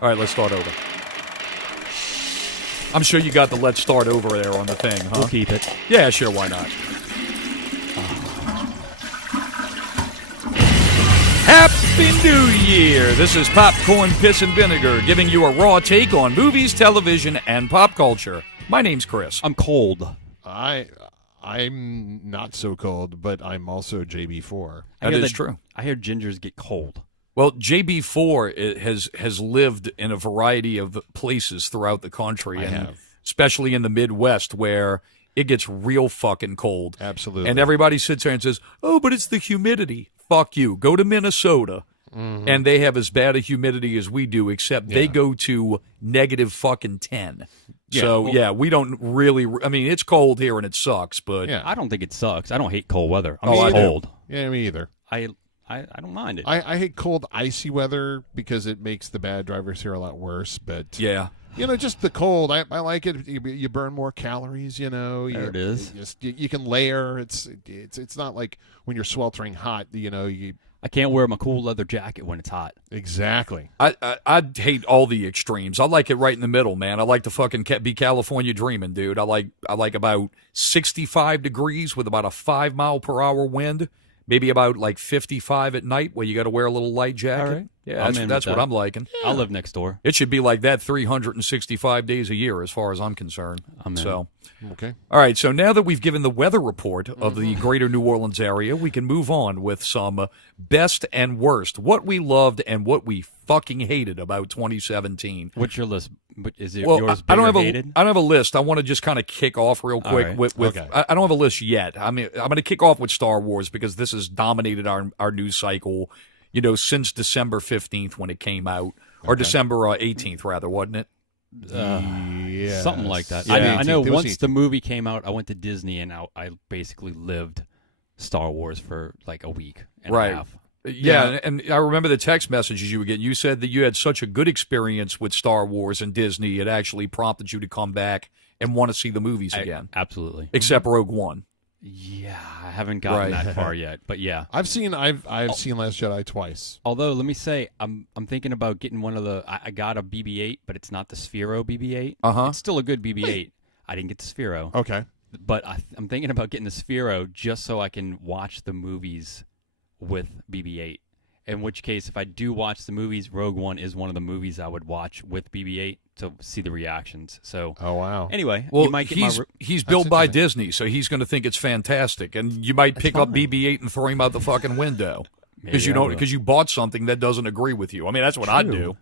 All right, let's start over. I'm sure you got the let's start over there on the thing, huh? We'll keep it. Yeah, sure, why not? Happy New Year! This is Popcorn, Piss, and Vinegar, giving you a raw take on movies, television, and pop culture. My name's Chris. I'm cold. I'm not so cold, but I'm also JB4. That is true. I hear gingers get cold. Well, JB4 has lived in a variety of places throughout the country, especially in the Midwest, where it gets real fucking cold. Absolutely. And everybody sits there and says, "Oh, but it's the humidity." Fuck you. Go to Minnesota, and they have as bad a humidity as we do, except they go to negative fucking 10. Yeah, So, well, we don't really. I mean, it's cold here and it sucks, but I don't think it sucks. I don't hate cold weather. I'm I just do. cold. Yeah, me either. I don't mind it. I hate cold, icy weather because it makes the bad drivers here a lot worse. But yeah. Just the cold. I like it. You burn more calories. There it is. You can layer. It's not like when you're sweltering hot. I can't wear my cool leather jacket when it's hot. Exactly. I hate all the extremes. I like it right in the middle, man. I like to fucking be California dreaming, dude. I like about 65 degrees with about a 5-mile-per-hour wind. Maybe about like 55 at night where you got to wear a little light jacket. All right. Yeah, that's what I'm liking. Yeah. I'll live next door. It should be like that 365 days a year as far as I'm concerned. So, okay. All right, so now that we've given the weather report of the greater New Orleans area, we can move on with some best and worst, what we loved and what we fucking hated about 2017. What's your list? Is it Well, yours I don't have hated? I don't have a list. I want to just kind of kick off real quick right. with Okay. I don't have a list yet. I mean, I'm going to kick off with Star Wars because this has dominated our news cycle, since December 15th when it came out, or December 18th rather, wasn't it? Yeah. Something like that. Yeah. I know It was once 18th. the movie came out, I went to Disney and I basically lived Star Wars for like a week and Right. a half. Yeah, and I remember the text messages you would get. You said that you had such a good experience with Star Wars and Disney, it actually prompted you to come back and want to see the movies again, Absolutely. except Rogue One. Yeah, I haven't gotten that far yet, but yeah. I've seen Last Jedi twice. Although, let me say, I'm thinking about getting one of the. I got a BB-8, but it's not the Sphero BB-8. Uh-huh. It's still a good BB-8. I didn't get the Sphero, Okay. but I'm thinking about getting the Sphero just so I can watch the movies with BB-8. In which case, if I do watch the movies, Rogue One is one of the movies I would watch with BB-8 to see the reactions. So, Oh wow. anyway, Well, you might get he's built by interesting. Disney, so he's going to think it's fantastic, and you might pick up fine. BB-8 and throw him out the fucking window because Maybe I will. because you bought something that doesn't agree with you. I mean, that's what I'd do.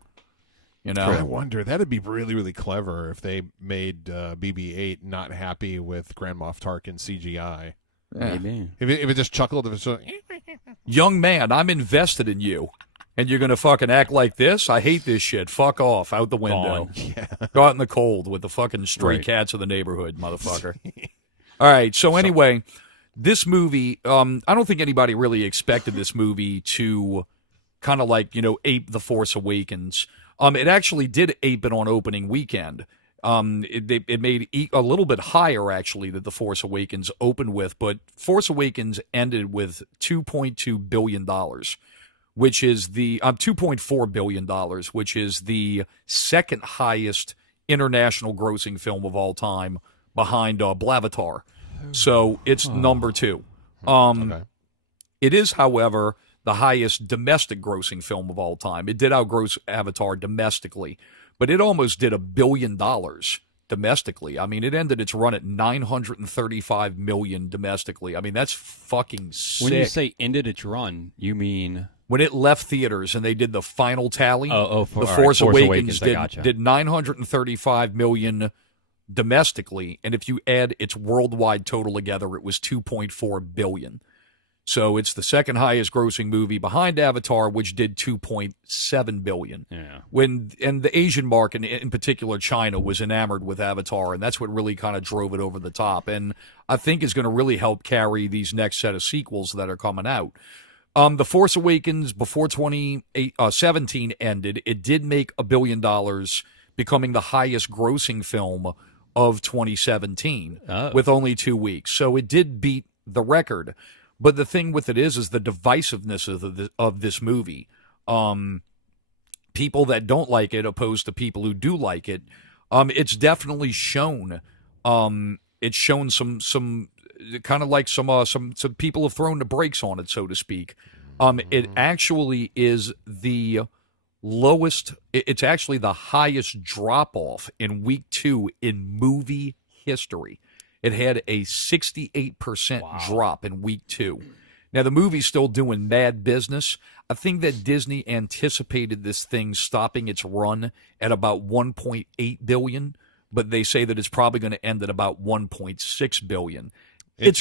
I wonder, that'd be really, really clever if they made BB-8 not happy with Grand Moff Tarkin CGI. Yeah. Maybe. If it just chuckled, if it's so, Young man, I'm invested in you, and you're going to fucking act like this? I hate this shit. Fuck off, out the window. Go out in the cold with the fucking stray Right. cats of the neighborhood, motherfucker. All right, so anyway, this movie, I don't think anybody really expected this movie to kind of like, ape The Force Awakens. It actually did ape it on opening weekend. It made a little bit higher, actually, that The Force Awakens opened with, but Force Awakens ended with $2.2 billion, which is the $2.4 billion, which is the second highest international grossing film of all time behind Blavatar. So it's number 2. okay. It is, however, the highest domestic grossing film of all time. It did outgross Avatar domestically, but it almost did $1 billion domestically. I mean, it ended its run at $935 million domestically. I mean, that's fucking sick. When you say ended its run, you mean When it left theaters and they did the final tally, The Force Awakens I gotcha. did $935 million domestically, and if you add its worldwide total together, it was $2.4 billion. So it's the second highest grossing movie behind Avatar, which did $2.7 billion. Yeah. And the Asian market, in particular China, was enamored with Avatar, and that's what really kind of drove it over the top. And I think is going to really help carry these next set of sequels that are coming out. The Force Awakens, before 2017 ended, it did make $1 billion, becoming the highest grossing film of 2017 with only 2 weeks. So it did beat the record. But the thing with it is the divisiveness of this movie. People people that don't like it opposed to people who do like it. It's definitely shown. It's shown some kind of like some people have thrown the brakes on it, so to speak. It actually is the lowest. It's actually the highest drop off in week 2 in movie history. It had a 68% drop in week 2. Now, the movie's still doing mad business. I think that Disney anticipated this thing stopping its run at about $1.8 billion, but they say that it's probably going to end at about $1.6 billion. It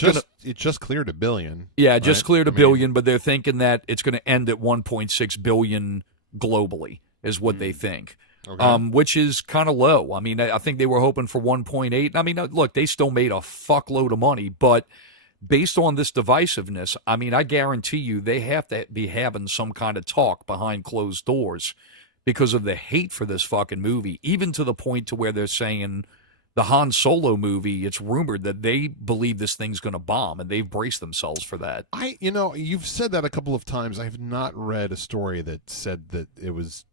just cleared $1 billion. Yeah, it just cleared $1 billion, but they're thinking that it's going to end at $1.6 billion globally, is what they think. Okay. Which is kind of low. I mean, I think they were hoping for 1.8. I mean, look, they still made a fuckload of money, but based on this divisiveness, I mean, I guarantee you they have to be having some kind of talk behind closed doors because of the hate for this fucking movie, even to the point to where they're saying the Han Solo movie, it's rumored that they believe this thing's going to bomb, and they've braced themselves for that. You've said that a couple of times. I have not read a story that said that it was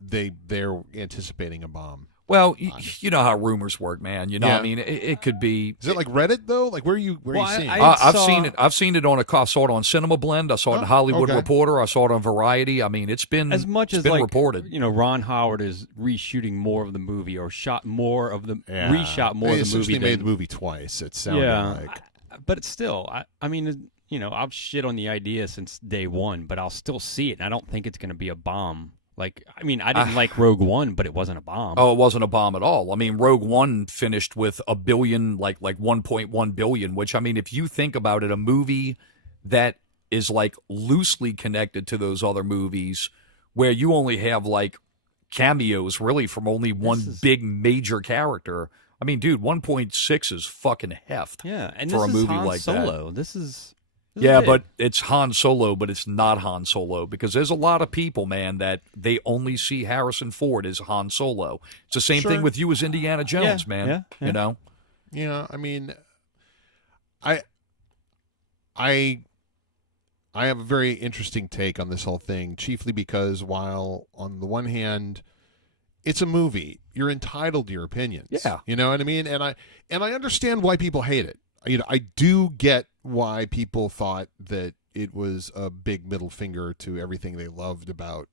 they're anticipating a bomb. Well, you know how rumors work, man. You know, I mean, it could be. Is it like Reddit though? Like where are you seeing it? I've seen it. I've seen it I saw it on Cinema Blend. I saw it in Hollywood Reporter. I saw it on Variety. I mean, it's been reported. You know, Ron Howard is reshooting more of the movie or reshot more of the movie. They made the movie twice. It sounded like. But it's still. I mean, you know, I've shit on the idea since day one, but I'll still see it, and I don't think it's going to be a bomb. Like, I mean, I didn't like Rogue One, but it wasn't a bomb. Oh, it wasn't a bomb at all. I mean, Rogue One finished with $1 billion, like 1.1 billion, which, I mean, if you think about it, a movie that is like loosely connected to those other movies where you only have like cameos really from only one big major character. I mean, dude, 1.6 is fucking heft. Yeah, and for this a movie is Han like Solo. that. This is but it's Han Solo, but it's not Han Solo because there's a lot of people, man, that they only see Harrison Ford as Han Solo. It's the same thing with you as Indiana Jones, man. Yeah. You know? Yeah, I mean, I have a very interesting take on this whole thing, chiefly because while on the one hand, it's a movie, you're entitled to your opinions. Yeah. You know what I mean? And I understand why people hate it. You know, I do get why people thought that it was a big middle finger to everything they loved about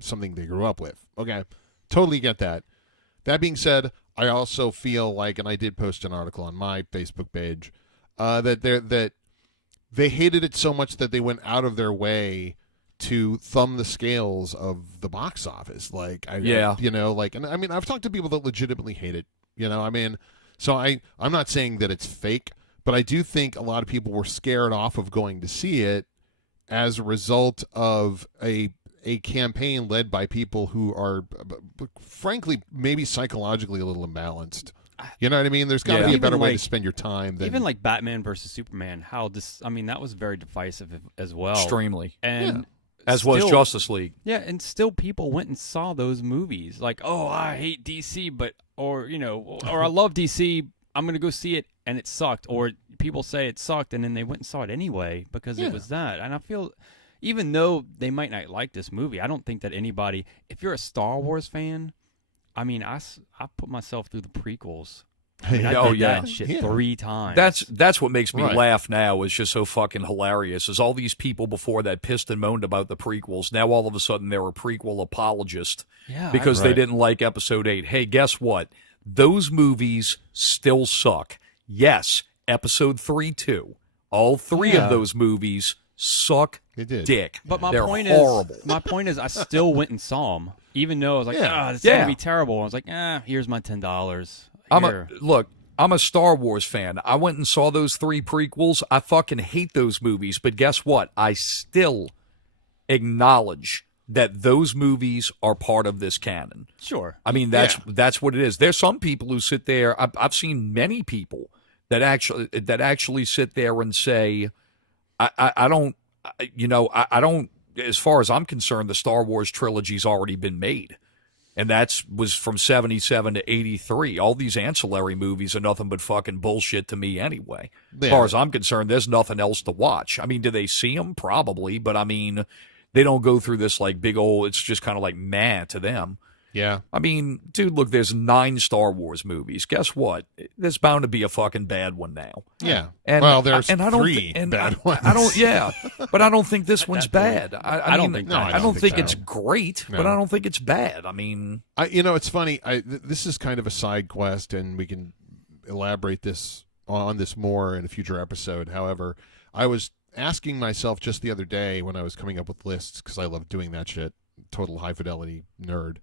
something they grew up with. Okay, totally get that. That being said, I also feel like, and I did post an article on my Facebook page, that they hated it so much that they went out of their way to thumb the scales of the box office. Like, and I mean, I've talked to people that legitimately hate it. You know, I mean. So I'm not saying that it's fake, but I do think a lot of people were scared off of going to see it as a result of a campaign led by people who are, frankly, maybe psychologically a little imbalanced. You know what I mean? There's got to be a better way to spend your time. Even like Batman versus Superman, that was very divisive as well. Extremely. And as was Justice League. Yeah, and still people went and saw those movies. Like, oh, I hate DC, or I love DC, I'm going to go see it, and it sucked. Or people say it sucked, and then they went and saw it anyway because it was that. And I feel, even though they might not like this movie, I don't think that anybody, if you're a Star Wars fan, I mean, I put myself through the prequels. I mean, I did that shit 3 times. That's what makes me laugh now. Is just so fucking hilarious. Is all these people before that pissed and moaned about the prequels. Now all of a sudden they're a prequel apologist because they didn't like Episode 8. Hey, guess what? Those movies still suck. Yes, Episode 3 too. All 3 of those movies suck dick. But they're horrible. My point is, I still went and saw them, even though I was like, this is gonna be terrible. I was like, here's my $10. I'm a Star Wars fan. I went and saw those 3 prequels. I fucking hate those movies, but guess what? I still acknowledge that those movies are part of this canon. Sure. I mean, that's what it is. There's some people who sit there. I've seen many people that actually sit there and say, I don't. As far as I'm concerned, the Star Wars trilogy's already been made. And was from 77 to 83. All these ancillary movies are nothing but fucking bullshit to me anyway. As far as I'm concerned, there's nothing else to watch. I mean, do they see them? Probably. But I mean, they don't go through this like big old. It's just kind of like meh to them. Yeah. I mean, dude, look, there's 9 Star Wars movies. Guess what? There's bound to be a fucking bad one now. Yeah. And well, there's and I don't 3 bad ones. I don't. Yeah, but I don't think this one's bad. I don't mean, think so. I don't think so. it's great, No. but I don't think it's bad. I mean, It's funny. This is kind of a side quest, and we can elaborate on this more in a future episode. However, I was asking myself just the other day when I was coming up with lists, because I love doing that shit. Total high fidelity nerd.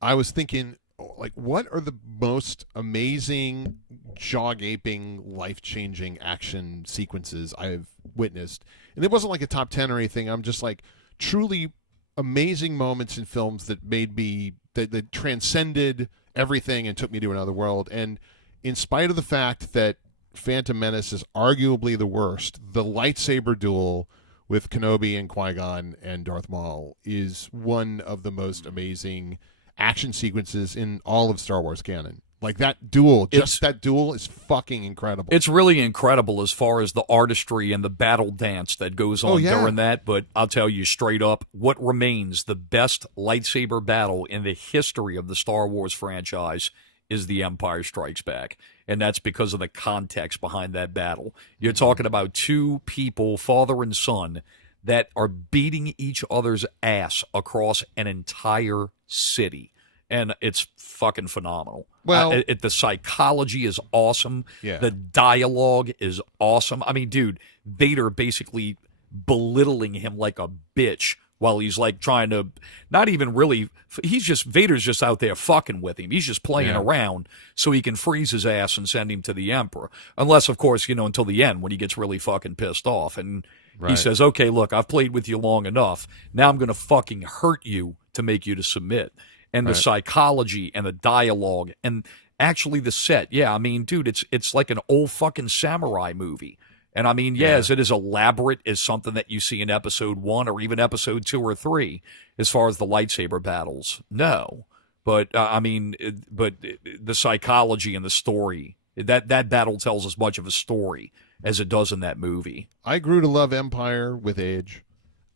I was thinking, like, what are the most amazing, jaw-gaping, life-changing action sequences I've witnessed? And it wasn't like a top 10 or anything. I'm just like, truly amazing moments in films that made me, that transcended everything and took me to another world. And in spite of the fact that Phantom Menace is arguably the worst, the lightsaber duel with Kenobi and Qui-Gon and Darth Maul is one of the most amazing action sequences in all of Star Wars canon. Like, that duel, that duel is fucking incredible. it's really incredible as far as the artistry and the battle dance that goes on during that. But I'll tell you straight up, what remains the best lightsaber battle in the history of the Star Wars franchise is The Empire Strikes Back. And that's because of the context behind that battle. You're talking about 2 people, father and son, that are beating each other's ass across an entire city. And it's fucking phenomenal. Well, the psychology is awesome. Yeah. The dialogue is awesome. I mean, dude, Vader basically belittling him like a bitch while he's like trying to, not even really, Vader's just out there fucking with him. He's just playing around so he can freeze his ass and send him to the Emperor. Unless, of course, until the end when he gets really fucking pissed off. And he says, okay, look, I've played with you long enough. Now I'm going to fucking hurt you to make you to submit. And the psychology and the dialogue and actually the set. Yeah, I mean, dude, it's like an old fucking samurai movie. And I mean, is it as elaborate as something that you see in episode 1 or even episode 2 or 3 as far as the lightsaber battles? No. But, but the psychology and the story, that battle tells as much of a story as it does in that movie. I grew to love Empire with age.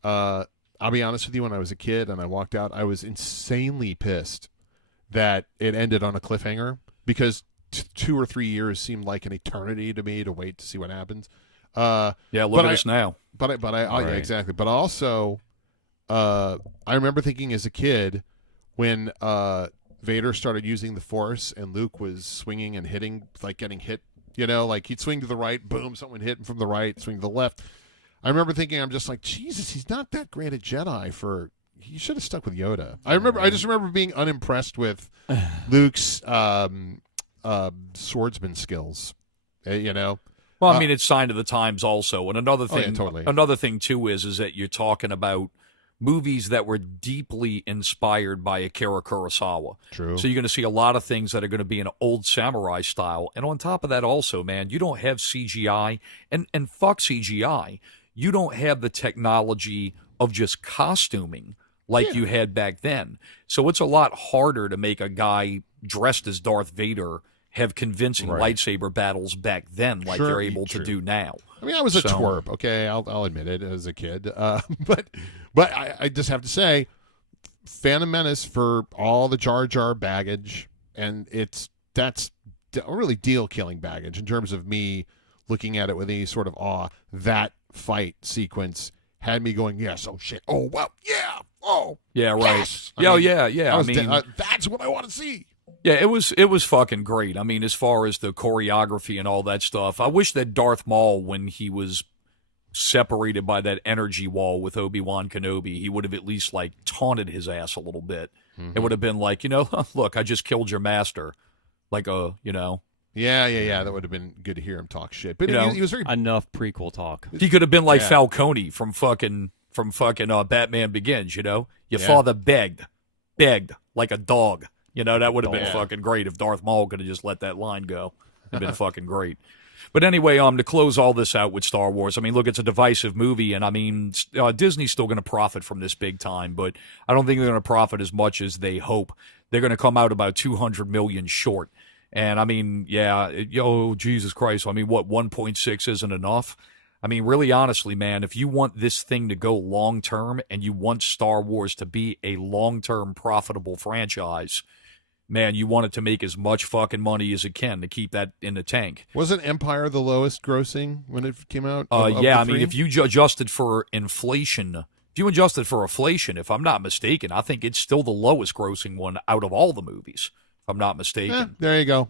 I'll be honest with you, when I was a kid and I walked out, I was insanely pissed that it ended on a cliffhanger, because 2 or 3 years seemed like an eternity to me to wait to see what happens. Look at us now. Yeah, exactly. But also, I remember thinking as a kid when Vader started using the Force and Luke was swinging and hitting, like getting hit, like he'd swing to the right, boom, someone hit him from the right, swing to the left. I remember thinking, I'm just like, Jesus, he's not that great a Jedi. He should have stuck with Yoda. I just remember being unimpressed with Luke's swordsman skills. Well, I mean, it's sign of the times also. And another thing, totally. Another thing too is that you're talking about movies that were deeply inspired by Akira Kurosawa. True. So you're going to see a lot of things that are going to be in old samurai style. And on top of that also, man, you don't have CGI and fuck CGI. You don't have the technology of just costuming like you had back then. So it's a lot harder to make a guy dressed as Darth Vader have convincing lightsaber battles back then like you're able to do now. I mean, I was a twerp, okay? I'll admit it as a kid. But I just have to say, Phantom Menace, for all the Jar Jar baggage, and that's really deal-killing baggage in terms of me looking at it with any sort of awe, that fight sequence had me going, yes, oh shit, oh well, yeah, oh yeah, right, yes! I mean, that's what I want to see. Yeah, it was fucking great. I mean, as far as the choreography and all that stuff, I wish that Darth Maul, when he was separated by that energy wall with Obi-Wan Kenobi, he would have at least like taunted his ass a little bit. Mm-hmm. It would have been like, look, I just killed your master, like Yeah, that would have been good to hear him talk shit. But he was very enough prequel talk. He could have been like Falcone from fucking Batman Begins. Your father begged like a dog. That would have been fucking great if Darth Maul could have just let that line go. It'd been fucking great. But anyway, to close all this out with Star Wars, I mean, look, it's a divisive movie, and I mean, Disney's still going to profit from this big time, but I don't think they're going to profit as much as they hope. They're going to come out about $200 million short. And I mean, Jesus Christ. I mean, what, 1.6 isn't enough? I mean, really honestly, man, if you want this thing to go long term and you want Star Wars to be a long term profitable franchise, man, you want it to make as much fucking money as it can to keep that in the tank. Wasn't Empire the lowest grossing when it came out? Yeah, I mean, if you adjusted for inflation, if I'm not mistaken, I think it's still the lowest grossing one out of all the movies, if I'm not mistaken. There you go.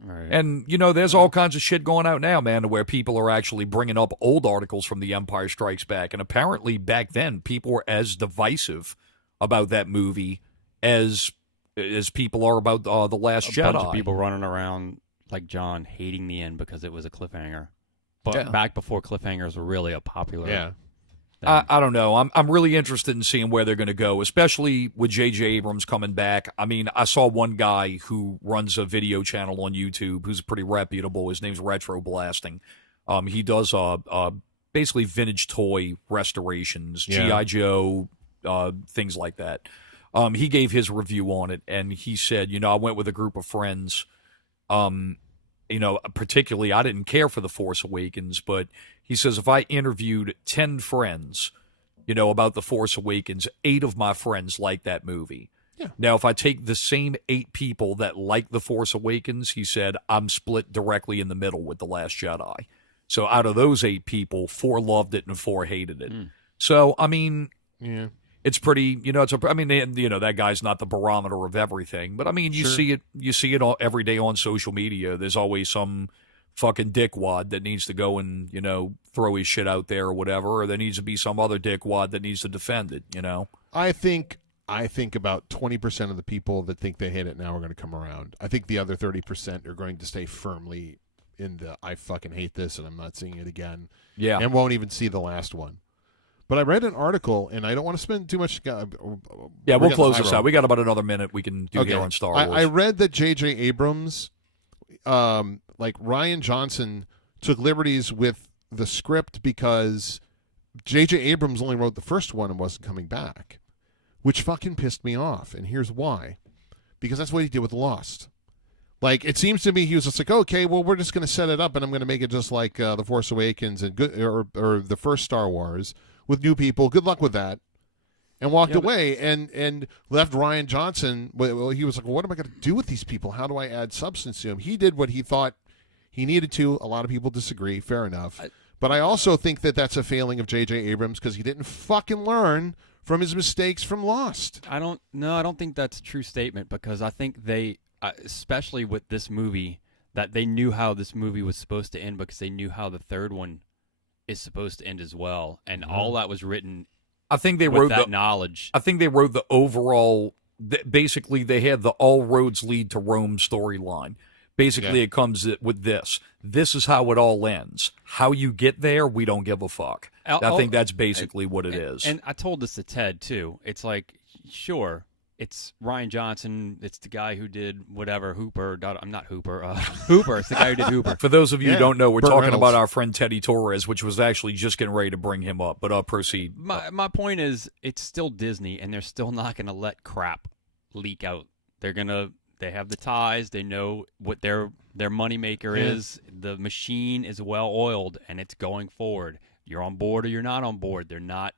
Right. And, you know, there's all kinds of shit going out now, man, to where people are actually bringing up old articles from The Empire Strikes Back. And apparently back then, people were as divisive about that movie as people are about The Last Jedi. A bunch of people running around like John hating the end because it was a cliffhanger. But Yeah. back before cliffhangers were really a popular Yeah. thing. I don't know. I'm really interested in seeing where they're going to go, especially with J.J. Abrams coming back. I mean, I saw one guy who runs a video channel on YouTube who's pretty reputable. His name's Retro Blasting. He does basically vintage toy restorations, Yeah. G.I. Joe, things like that. He gave his review on it, and he said, you know, I went with a group of friends. You know, particularly, I didn't care for The Force Awakens, but he says if I interviewed 10 friends, you know, about The Force Awakens, 8 of my friends like that movie. Yeah. Now, if I take the same 8 people that like The Force Awakens, he said, I'm split directly in the middle with The Last Jedi. So out of those 8 people, 4 loved it and 4 hated it. So, I mean, Yeah. it's pretty, you know, I mean, you know, that guy's not the barometer of everything, but I mean, you Sure. see it all, every day on social media. There's always some fucking dickwad that needs to go and, you know, throw his shit out there or whatever, or there needs to be some other dickwad that needs to defend it, you know? I think about 20% of the people that think they hate it now are going to come around. I think the other 30% are going to stay firmly in the I fucking hate this and I'm not seeing it again. Yeah. And won't even see the last one. But I read an article, and I don't want to spend too much. Yeah, we'll close this out. We got about another minute we can do here on Star Wars. I read that J.J. Abrams, like Ryan Johnson, took liberties with the script because J.J. Abrams only wrote the first one and wasn't coming back, which fucking pissed me off. And here's why. Because that's what he did with Lost. Like, it seems to me he was just like, okay, well, we're just going to set it up, and I'm going to make it just like The Force Awakens and or the first Star Wars with new people. Good luck with that. And walked away and left Ryan Johnson. Well, he was like, well, what am I going to do with these people? How do I add substance to them? He did what he thought he needed to. A lot of people disagree. Fair enough. But I also think that that's a failing of J.J. Abrams because he didn't fucking learn from his mistakes from Lost. I don't think that's a true statement because I think they, especially with this movie, that they knew how this movie was supposed to end because they knew how the third one is supposed to end as well, and all that was written. I think they with wrote that knowledge. I think they wrote the overall. Basically, they had the all roads lead to Rome storyline. Basically, it comes with this. This is how it all ends. How you get there, we don't give a fuck. I think that's basically what it is. And I told this to Ted too. It's like, sure, it's Ryan Johnson. It's the guy who did whatever Hooper. I'm not Hooper. Hooper. It's the guy who did Hooper. For those of you who don't know, we're Burt talking Reynolds. about our friend Teddy Torres, which was actually just getting ready to bring him up. But proceed. My point is, it's still Disney, and they're still not going to let crap leak out. They have the ties. They know what their moneymaker is. The machine is well oiled, and it's going forward. You're on board or you're not on board. They're not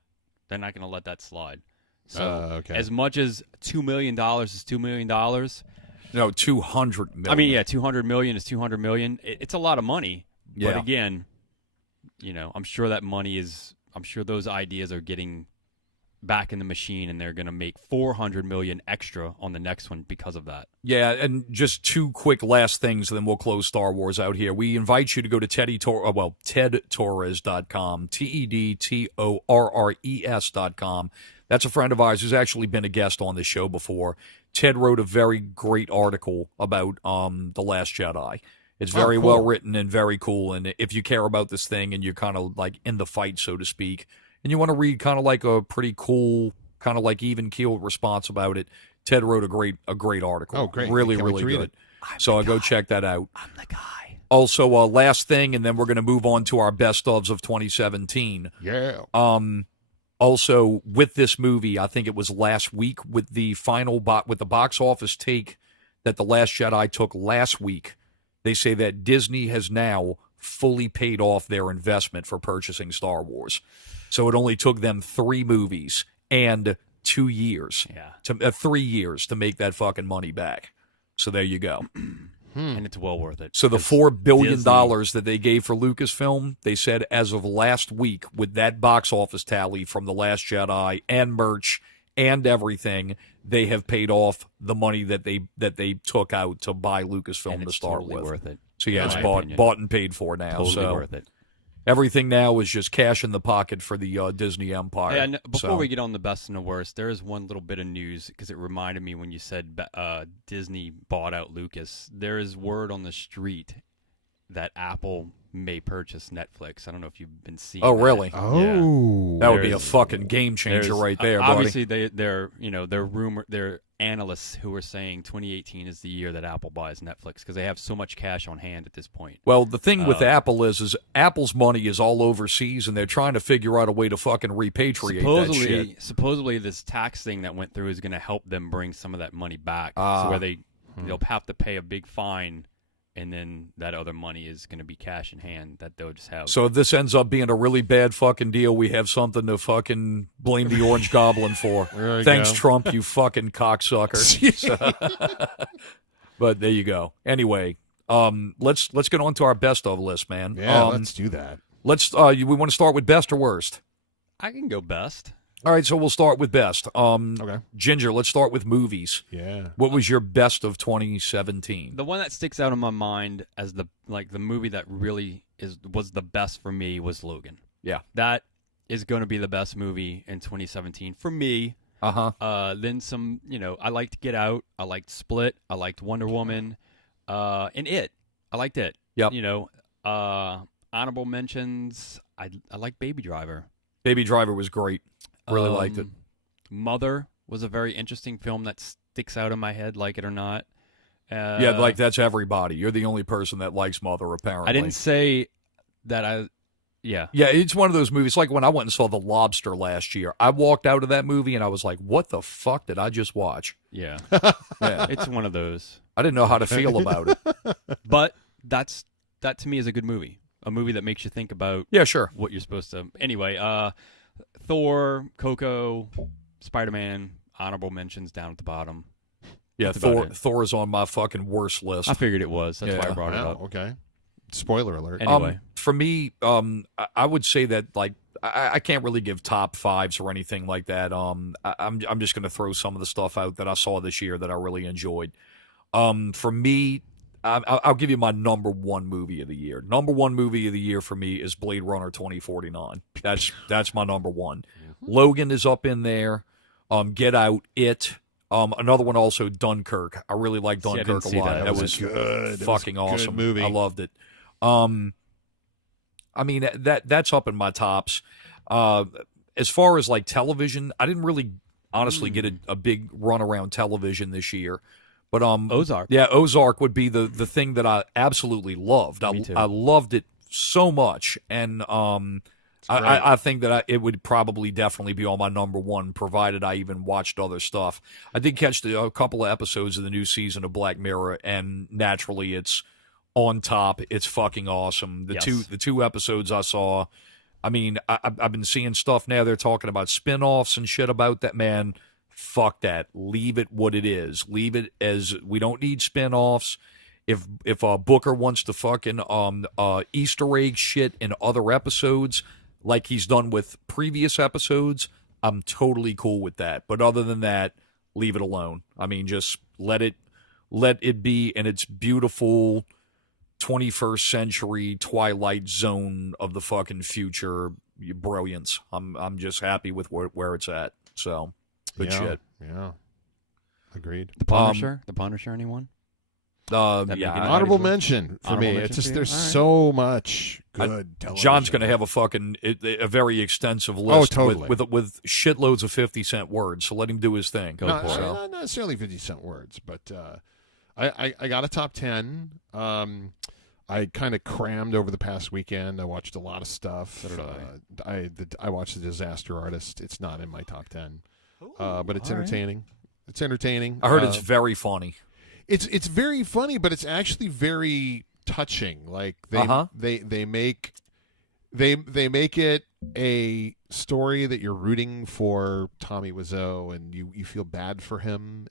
going to let that slide. So as much as $2 million is $2 million. No, 200 million. I mean, yeah, 200 million is 200 million. It's a lot of money. Yeah. But again, you know, I'm sure those ideas are getting back in the machine, and they're going to make 400 million extra on the next one because of that. Yeah, and just 2 quick last things, and then we'll close Star Wars out here. We invite you to go to TedTorres.com, TEDTORRES.com. That's a friend of ours who's actually been a guest on this show before. Ted wrote a very great article about The Last Jedi. It's very cool. well written and very cool, and if you care about this thing and you're kind of like in the fight, so to speak, and you want to read kind of like a pretty cool, kind of like even-keeled response about it, Ted wrote a great article. Oh, great. Really, Can't wait really to read good. it. So I'll go check that out. I'm the guy. Also, last thing, and then we're going to move on to our best ofs of 2017. Yeah. Also, with this movie, I think it was last week with the with the box office take that The Last Jedi took last week, they say that Disney has now fully paid off their investment for purchasing Star Wars. So it only took them 3 movies and 2 years, Yeah. 3 years to make that fucking money back. So there you go. And it's well worth it. So the Because $4 billion Disney- that they gave for Lucasfilm, they said as of last week, with that box office tally from The Last Jedi and merch and everything, they have paid off the money that they took out to buy Lucasfilm and to it's start totally with. worth it. So yeah, in it's my bought opinion. bought and paid for now. Totally so worth it. everything now is just cash in the pocket for the Disney empire. And before So- we get on the best and the worst, there is one little bit of news because it reminded me when you said Disney bought out Lucas. There is word on the street that Apple may purchase Netflix. I don't know if you've been seeing. Oh, that. really? Oh, that would be a there's- fucking game changer There's- right there, buddy. Obviously, they're analysts who are saying 2018 is the year that Apple buys Netflix because they have so much cash on hand at this point. Well, the thing with Um, Apple is Apple's money is all overseas, and they're trying to figure out a way to fucking repatriate that shit. Supposedly, this tax thing that went through is going to help them bring some of that money back. Ah. So where they'll have to pay a big fine, and then that other money is going to be cash in hand that they'll just have. So if this ends up being a really bad fucking deal, we have something to fucking blame the Orange Goblin for. There you Thanks, go. Trump, you fucking cocksucker. So- but there you go. Anyway, let's get on to our best of list, man. Yeah, let's do that. We want to start with best or worst. I can go best. All right, so we'll start with best. Okay. Ginger, let's start with movies. Yeah. What was your best of 2017? The one that sticks out in my mind as the movie that really was the best for me was Logan. Yeah. That is going to be the best movie in 2017 for me. Uh-huh. Then some, I liked Get Out. I liked Split. I liked Wonder Woman. And It. I liked It. Yep. Honorable mentions. I like Baby Driver. Baby Driver was great. Really liked it. Mother was a very interesting film that sticks out in my head, like it or not. Yeah, like that's everybody. You're the only person that likes Mother, apparently. I didn't say that Yeah. Yeah, it's one of those movies. Like when I went and saw The Lobster last year, I walked out of that movie and I was like, what the fuck did I just watch? Yeah. Yeah. It's one of those. I didn't know how to feel about it. But that to me is a good movie. A movie that makes you think about Yeah, sure. what you're supposed to. Anyway, Thor, Coco, Spider-Man, honorable mentions down at the bottom. Yeah, That's about it. Thor is on my fucking worst list. I figured it was. That's why I Yeah. brought it Wow, up. okay. Spoiler alert. Anyway. For me, I would say that like I can't really give top fives or anything like that. I'm just going to throw some of the stuff out that I saw this year that I really enjoyed. For me, I'll give you my number one movie of the year. Number one movie of the year for me is Blade Runner 2049. That's my number one. Logan is up in there. Get Out, It. Another one also, Dunkirk. I really like See, I Dunkirk didn't a see lot. that. That was was good. That fucking was a good awesome. movie. I loved it. I mean that's up in my tops. As far as like television, I didn't really honestly get a big run around television this year. But Ozark. Yeah, Ozark would be the thing that I absolutely loved. Me too. I loved it so much, and I think that it would probably definitely be on my number one, provided I even watched other stuff. I did catch a couple of episodes of the new season of Black Mirror, and naturally, it's on top. It's fucking awesome. The Yes. two episodes I saw. I mean, I've been seeing stuff now. They're talking about spin-offs and shit about that. Man, fuck that. Leave it what it is. Leave it as we don't need spin-offs. If Booker wants to fucking Easter egg shit in other episodes like he's done with previous episodes, I'm totally cool with that. But other than that, leave it alone. I mean, just let it be in its beautiful 21st century Twilight Zone of the fucking future brilliance. I'm just happy with where it's at. So good shit. Yeah. Agreed. The Punisher? The Punisher, anyone? That make Yeah, it Honorable for- mention for Honorable me. mention It's just for you? there's All right. so much good television. John's going to have a very extensive list totally. with shitloads of 50-cent words. So let him do his thing. Go not, for it. not necessarily 50-cent words, but I got a top 10. I kind of crammed over the past weekend. I watched a lot of stuff. So did I watched The Disaster Artist. It's not in my top 10, but it's all right. entertaining. It's entertaining. I heard it's very funny. It's very funny, but it's actually very touching. Like Uh-huh. they make it a story that you're rooting for Tommy Wiseau, and you feel bad for him.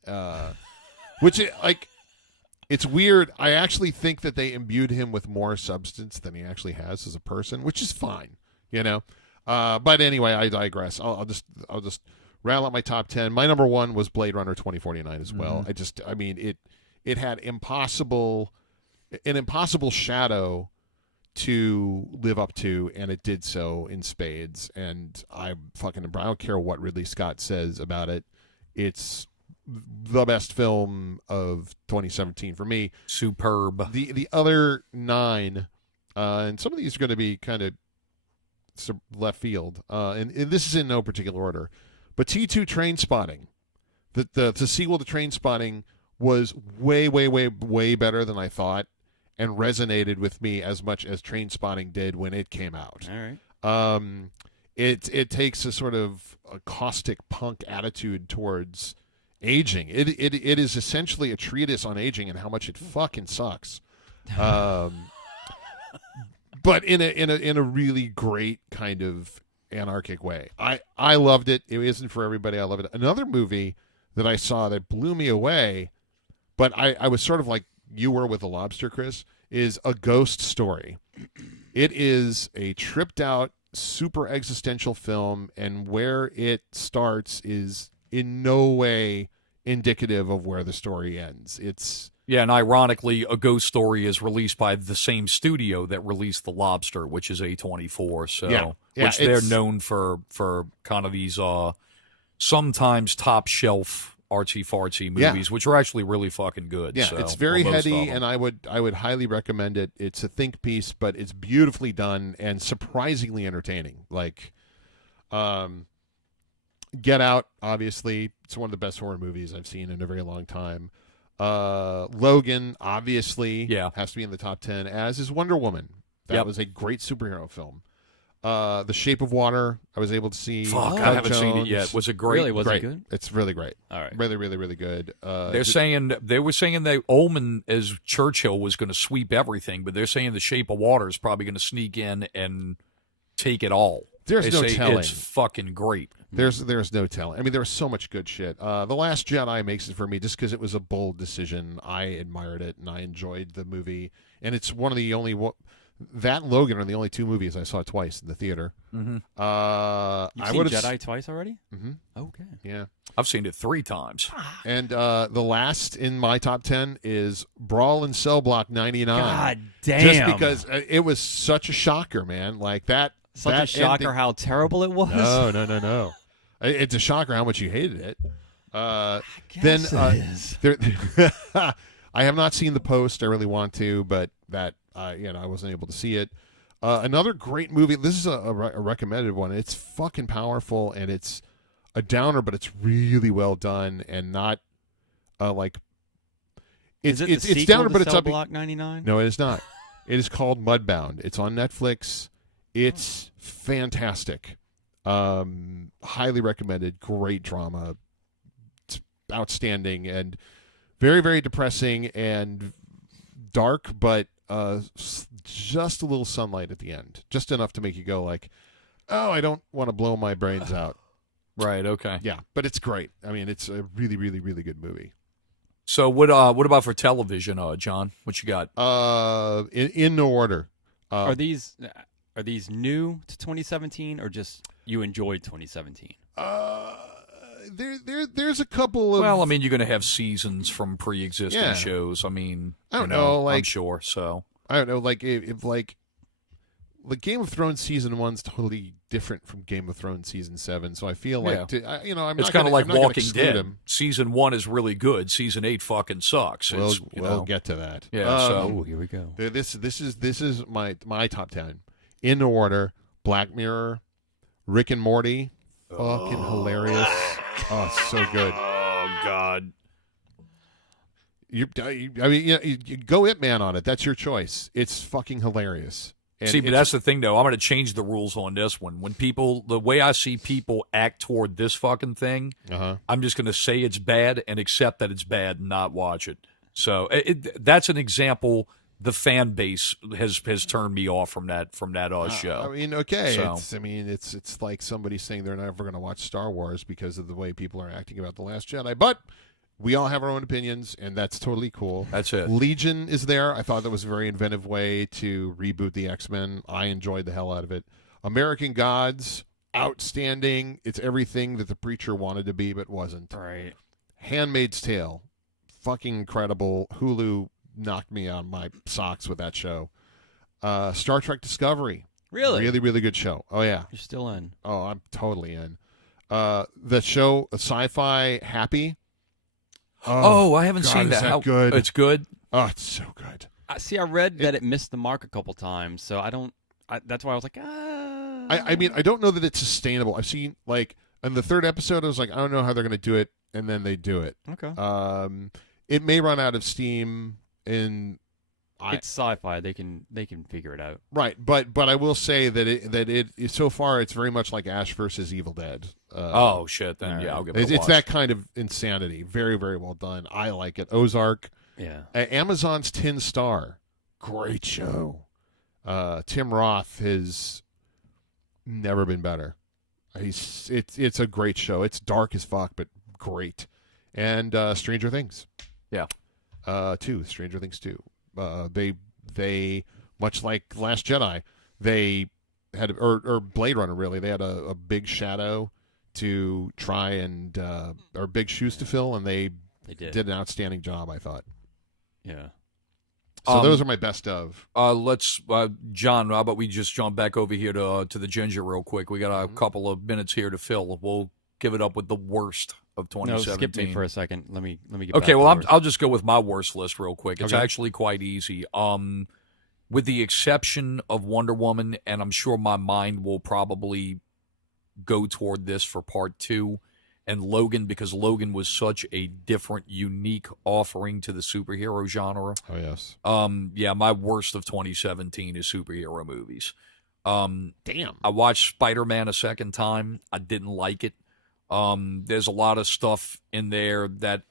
It's weird. I actually think that they imbued him with more substance than he actually has as a person, which is fine, you know. But anyway, I digress. I'll just rattle out my top 10. My number 1 was Blade Runner 2049 as well. It had an impossible shadow to live up to, and it did so in spades. And I don't care what Ridley Scott says about it. It's the best film of 2017 for me. Superb. The other 9, and some of these are going to be kind of left field, and this is in no particular order, but T2 Train Spotting, the sequel to Train Spotting was way better than I thought, and resonated with me as much as Train Spotting did when it came out. All right. It takes a sort of a caustic punk attitude towards aging. It is essentially a treatise on aging and how much it fucking sucks. But in a really great kind of anarchic way. I loved it. It isn't for everybody. I love it. Another movie that I saw that blew me away, but I was sort of like you were with The Lobster, Chris, is A Ghost Story. It is a tripped out, super existential film, and where it starts is in no way indicative of where the story ends. Yeah, and ironically, A Ghost Story is released by the same studio that released The Lobster, which is A24. So, which they're known for kind of these sometimes top shelf artsy fartsy movies, which are actually really fucking good. Yeah, so, it's very heady, and I would highly recommend it. It's a think piece, but it's beautifully done and surprisingly entertaining. Like, Get Out, obviously, it's one of the best horror movies I've seen in a very long time. Logan, obviously, has to be in the top 10, as is Wonder Woman. That was a great superhero film. The Shape of Water, I was able to see. Fuck, I haven't seen it yet. Was it great? Really? Was great. it good? It's really great. All right. Really, really, really good. They were saying that Ullman as Churchill was going to sweep everything, but they're saying The Shape of Water is probably going to sneak in and take it all. There's no telling. It's fucking great. There's no telling. I mean, there was so much good shit. The Last Jedi makes it for me just because it was a bold decision. I admired it and I enjoyed the movie, and it's one of the only that and Logan are the only 2 movies I saw twice in the theater. Mm-hmm. You've seen Jedi twice already? Mm-hmm. Okay. Yeah. I've seen it 3 times. And the last in my top 10 is Brawl in Cell Block 99. God damn. Just because it was such a shocker, man. Like that. Such a shocker ending, how terrible it was. No. It's a shocker how much you hated it. Then I have not seen The Post. I really want to, but that I wasn't able to see it. Another great movie. This is a recommended one. It's fucking powerful, and it's a downer, but it's really well done, and not like it's downer, but it's Cell up. Block 99. No, it is not. It is called Mudbound. It's on Netflix. It's fantastic. Highly recommended. Great drama. It's outstanding and very, very depressing and dark, but just a little sunlight at the end. Just enough to make you go like, oh, I don't want to blow my brains out. Right, okay. Yeah, but it's great. I mean, it's a really, really, really good movie. So what about for television, John? What you got? In no order. Are these new to 2017 or just you enjoyed 2017? There's a couple of. Well, I mean, you're going to have seasons from pre-existing shows. I mean, I don't know. Like, I'm sure. So I don't know. Like if like Game of Thrones season 1's totally different from Game of Thrones season 7. So I feel like it's kind of like Walking Dead. Season 1 is really good. Season 8 fucking sucks. We'll get to that. Yeah. So here we go. This is my top 10 in order. Black Mirror, Rick and Morty, fucking hilarious. Oh, so good. Oh God. You go It Man on it. That's your choice. It's fucking hilarious. See, but that's the thing, though. I'm going to change the rules on this one. When the way I see people act toward this fucking thing, I'm just going to say it's bad and accept that it's bad and not watch it. So that's an example the fan base has turned me off from that show. I mean, okay. So- It's like somebody saying they're never going to watch Star Wars because of the way people are acting about The Last Jedi. But we all have our own opinions, and that's totally cool. That's it. Legion is there. I thought that was a very inventive way to reboot the X-Men. I enjoyed the hell out of it. American Gods, outstanding. It's everything that the Preacher wanted to be but wasn't. Right. Handmaid's Tale, fucking incredible. Hulu knocked me on my socks with that show. Star Trek Discovery. Really? Really, really good show. Oh, yeah. You're still in. Oh, I'm totally in. The show, Sci-Fi Happy. Oh, I haven't God, seen is that. that How good? It's good. Oh, it's so good. I read that it missed the mark a couple times, so that's why I was like, I mean, I don't know that it's sustainable. I've seen, like, in the third episode, I was like, I don't know how they're going to do it, and then they do it. Okay. It may run out of steam in... It's sci-fi. They can figure it out. Right, but I will say that it so far it's very much like Ash versus Evil Dead. Oh shit! Then yeah, I'll give it a watch. It's that kind of insanity. Very, very well done. I like it. Ozark. Yeah. Amazon's Tin Star. Great show. Tim Roth has never been better. It's a great show. It's dark as fuck, but great. And Stranger Things. Yeah. Stranger Things 2. They much like Last Jedi, they had or Blade Runner really. They had a big shadow to try and or big shoes to fill, and they did an outstanding job, I thought. Yeah. So those are my best of. Let's John, how about we just jump back over here to the Ginger real quick? We got a couple of minutes here to fill. We'll give it up with the worst of 2017. No, skip me for a second. Let me get Okay, back well, to yours. I'll just go with my worst list real quick. It's Okay. actually quite easy. With the exception of Wonder Woman, and I'm sure my mind will probably go toward this for part 2, and Logan, because Logan was such a different, unique offering to the superhero genre. Oh yes. Yeah, my worst of 2017 is superhero movies. Damn. I watched Spider-Man a second time. I didn't like it. There's a lot of stuff in there that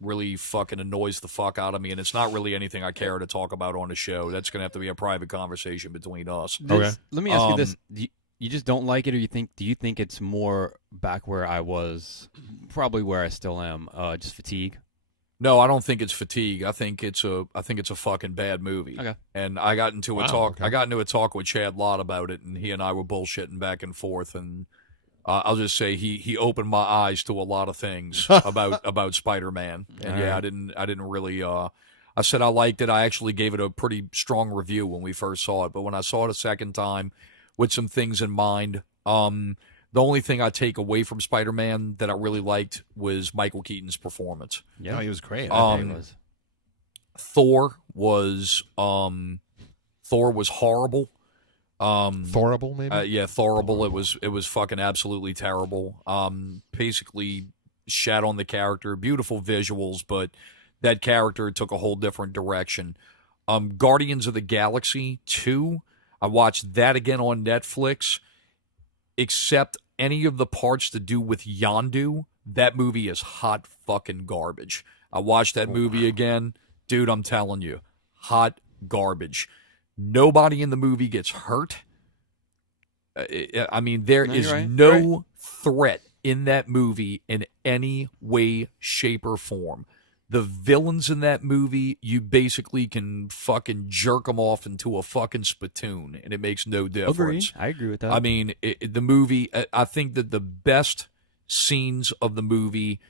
really fucking annoys the fuck out of me, and it's not really anything I care to talk about on the show. That's gonna have to be a private conversation between us. Okay. Let me ask you this: you just don't like it, or do you think it's more back where I was, probably where I still am, just fatigue? No, I don't think it's fatigue. I think it's a fucking bad movie. Okay. And I got into a Wow, talk. okay. I got into a talk with Chad Lott about it, and he and I were bullshitting back and forth. And I'll just say he opened my eyes to a lot of things about Spider-Man. And All yeah, right. I didn't really. I said I liked it. I actually gave it a pretty strong review when we first saw it, but when I saw it a second time, with some things in mind, the only thing I take away from Spider-Man that I really liked was Michael Keaton's performance. Yeah, No, he was great. It was. Thor was horrible. Thorable, maybe. Yeah, Thorable. It was fucking absolutely terrible. Basically shat on the character. Beautiful visuals, but that character took a whole different direction. Guardians of the Galaxy 2. I watched that again on Netflix. Except any of the parts to do with Yondu, that movie is hot fucking garbage. I watched that movie again. Dude, I'm telling you, hot garbage. Nobody in the movie gets hurt. I mean, there No, is you're right. no threat in that movie in any way, shape, or form. The villains in that movie, you basically can fucking jerk them off into a fucking spittoon, and it makes no difference. Agreed. I agree with that. I mean, the movie, I think that the best scenes of the movie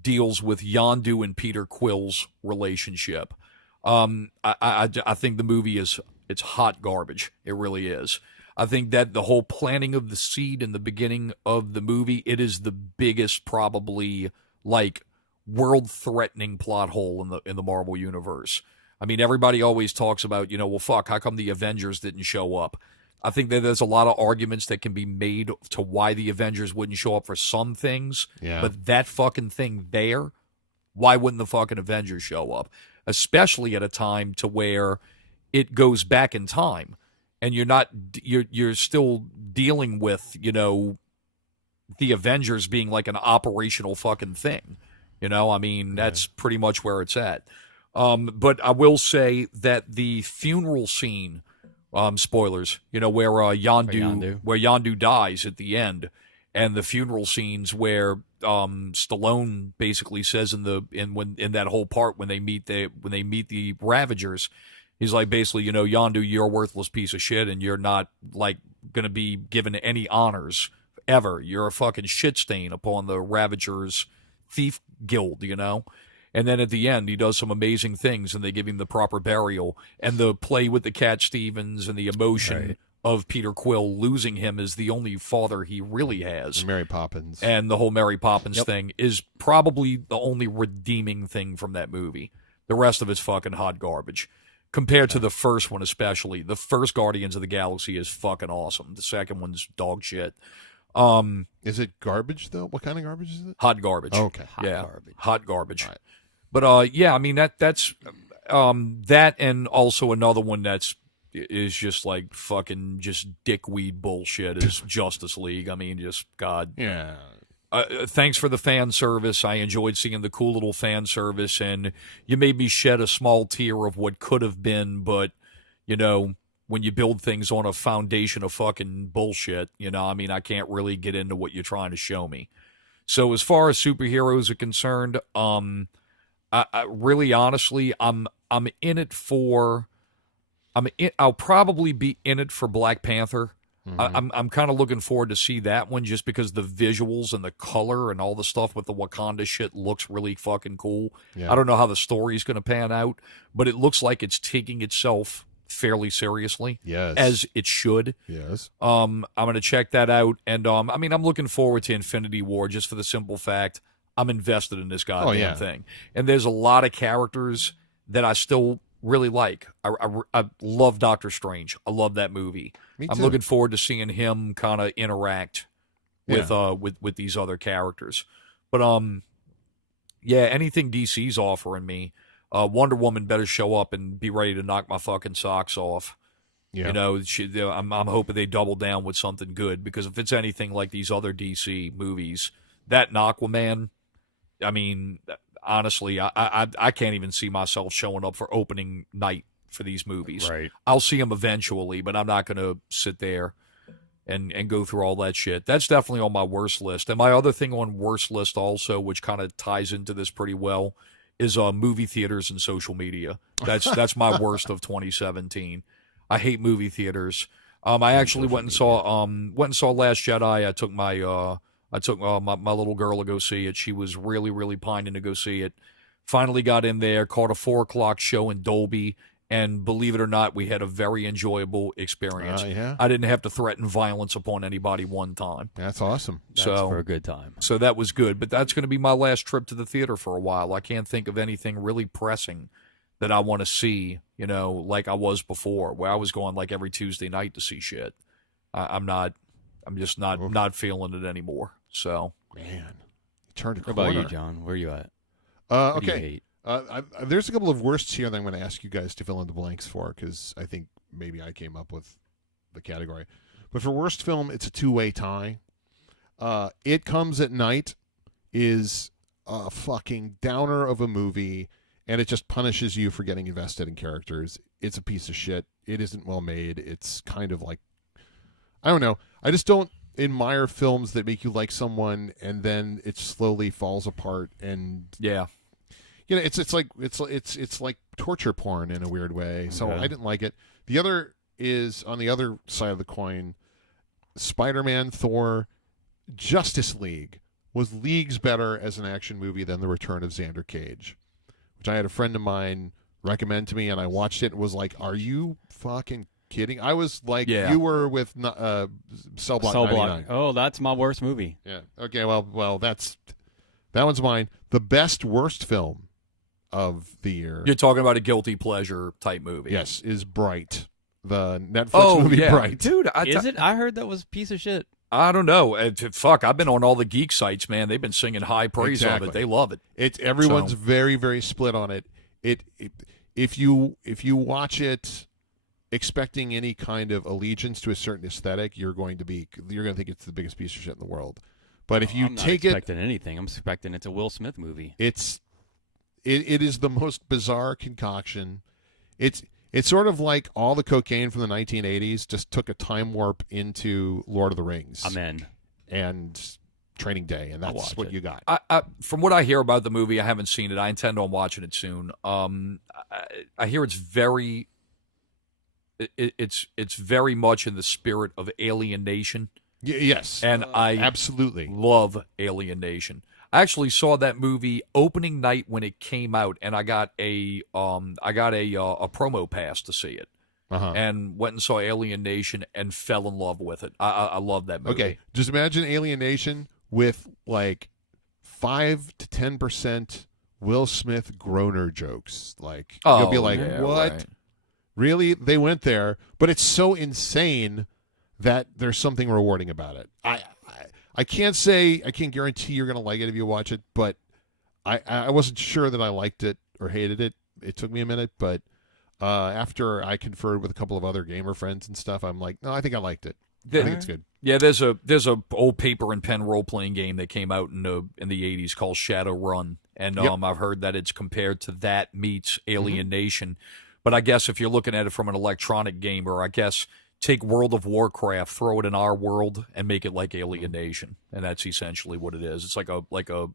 deals with Yondu and Peter Quill's relationship. I think the movie it's hot garbage. It really is. I think that the whole planting of the seed in the beginning of the movie, it is the biggest probably like world-threatening plot hole in the Marvel universe. I mean, everybody always talks about, well, fuck, how come the Avengers didn't show up? I think that there's a lot of arguments that can be made to why the Avengers wouldn't show up for some things, Yeah. but that fucking thing there, why wouldn't the fucking Avengers show up? Especially at a time to where it goes back in time, and you're still dealing with, the Avengers being like an operational fucking thing. I mean, that's pretty much where it's at. But I will say that the funeral scene, spoilers, where Yondu dies at the end, and the funeral scenes where Stallone basically says in that whole part when they meet the Ravagers, he's like, basically, Yondu, you're a worthless piece of shit, and you're not like gonna be given any honors ever. You're a fucking shit stain upon the Ravagers thief guild, And then at the end, he does some amazing things, and they give him the proper burial. And the play with the Cat Stevens and the emotion of Peter Quill losing him as the only father he really has. Mary Poppins. And the whole Mary Poppins thing is probably the only redeeming thing from that movie. The rest of it's fucking hot garbage. Compared to the first one especially. The first Guardians of the Galaxy is fucking awesome. The second one's dog shit. Is it garbage, though? What kind of garbage is it? Hot garbage. Oh, okay. Hot garbage. Right. But yeah, I mean that's that, and also another one is just like fucking just dickweed bullshit is Justice League. I mean, just God. Yeah. Thanks for the fan service. I enjoyed seeing the cool little fan service, and you made me shed a small tear of what could have been, but when you build things on a foundation of fucking bullshit, I mean, I can't really get into what you're trying to show me. So as far as superheroes are concerned, I really, honestly, I'm in it for. I'll probably be in it for Black Panther. Mm-hmm. I'm kind of looking forward to see that one, just because the visuals and the color and all the stuff with the Wakanda shit looks really fucking cool. Yeah. I don't know how the story's going to pan out, but it looks like it's taking itself fairly seriously, yes, as it should. Yes. I'm going to check that out, and I mean, I'm looking forward to Infinity War just for the simple fact I'm invested in this goddamn thing. And there's a lot of characters that I still really like. I love Doctor Strange. I love that movie. Me too. I'm looking forward to seeing him kind of interact with these other characters. But yeah, anything DC's offering me, Wonder Woman better show up and be ready to knock my fucking socks off. Yeah. I'm hoping they double down with something good, because if it's anything like these other DC movies, that and Aquaman, I mean, honestly, I can't even see myself showing up for opening night for these movies. Right. I'll see them eventually, but I'm not going to sit there and go through all that shit. That's definitely on my worst list. And my other thing on worst list also, which kind of ties into this pretty well, is movie theaters and social media. That's my worst of 2017. I hate movie theaters. I actually went and saw Last Jedi. I took my little girl to go see it. She was really, really pining to go see it. Finally got in there, caught a 4:00 show in Dolby, and believe it or not, we had a very enjoyable experience. Yeah. I didn't have to threaten violence upon anybody one time. That's awesome. That's for a good time. So that was good. But that's going to be my last trip to the theater for a while. I can't think of anything really pressing that I want to see, like I was before, where I was going like every Tuesday night to see shit. I'm just not feeling it anymore. So, man, you turned a What corner. about you, John? Where are you at? What do you Okay. hate? There's a couple of worsts here that I'm going to ask you guys to fill in the blanks for, because I think maybe I came up with the category. But for worst film, it's a two-way tie. It Comes at Night is a fucking downer of a movie, and it just punishes you for getting invested in characters. It's a piece of shit. It isn't well made. It's kind of like, I don't know. I just don't admire films that make you like someone and then it slowly falls apart, and yeah. It's like torture porn in a weird way. So Okay. I didn't like it. The other is, on the other side of the coin, Spider-Man, Thor, Justice League was leagues better as an action movie than The Return of Xander Cage, which I had a friend of mine recommend to me, and I watched it and was like, are you fucking kidding? I was like, you were with Cell Block 99. Oh, that's my worst movie. Yeah. Okay, well, that one's mine. The best worst film of the year, You're talking about a guilty pleasure type movie. yes, is Bright, the Netflix movie Bright. Dude, Is it? I heard that was a piece of shit. I don't know. Fuck, I've been on all the geek sites, man. They've been singing high praise of Exactly. it. They love it. Everyone's So- very, very split on it. If you watch it expecting any kind of allegiance to a certain aesthetic, you're going to think it's the biggest piece of shit in the world. But if you I'm not take it, expecting anything. I'm expecting it's a Will Smith movie. it's it is the most bizarre concoction. It's sort of like all the cocaine from the 1980s just took a time warp into Lord of the Rings. I'm in. And Training Day, and that's what you got. From what I hear about the movie, I haven't seen it. I intend on watching it soon. I hear it's very, it's very much in the spirit of Alien Nation. Yes, and I absolutely love Alien Nation. I actually saw that movie opening night when it came out, and I got a promo pass to see it, and went and saw Alien Nation and fell in love with it. I love that movie. Okay, just imagine Alien Nation with like 5 to 10% Will Smith groaner jokes. Like you'll be like, "What? Right. Really? They went there?" But it's so insane that there's something rewarding about it. I can't guarantee you're gonna like it if you watch it, but I wasn't sure that I liked it or hated it. It took me a minute, but after I conferred with a couple of other gamer friends and stuff, I'm like, no, I think I liked it. I think it's good. Yeah, there's a old paper and pen role playing game that came out in the 80s called Shadowrun, and I've heard that it's compared to that meets Alien Nation. But I guess if you're looking at it from an electronic gamer, I guess take World of Warcraft, throw it in our world, and make it like Alien Nation, and that's essentially what it is. It's like a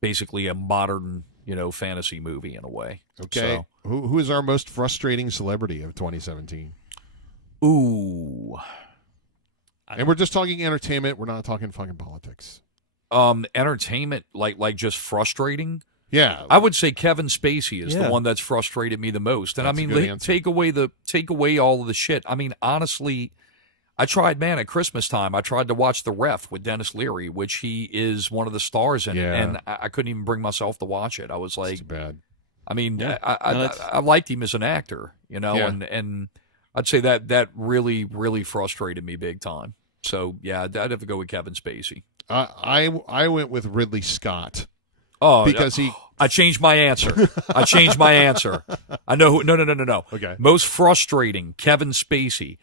basically a modern fantasy movie in a way. Okay, so, who is our most frustrating celebrity of 2017? Ooh. And we're just talking entertainment. We're not talking fucking politics. Entertainment, like just frustrating. Yeah, I would say Kevin Spacey is the one that's frustrated me the most. And That's I a mean, good answer. take away all of the shit. I mean, honestly, I tried, man, at Christmas time, I tried to watch The Ref with Dennis Leary, which he is one of the stars in, and I couldn't even bring myself to watch it. I was like, it's too bad. I mean, Yeah. I liked him as an actor, and I'd say that really, really frustrated me big time. So yeah, I'd have to go with Kevin Spacey. I went with Ridley Scott. Oh, Because I changed my answer. I know who. No. Okay. Most frustrating, Kevin Spacey.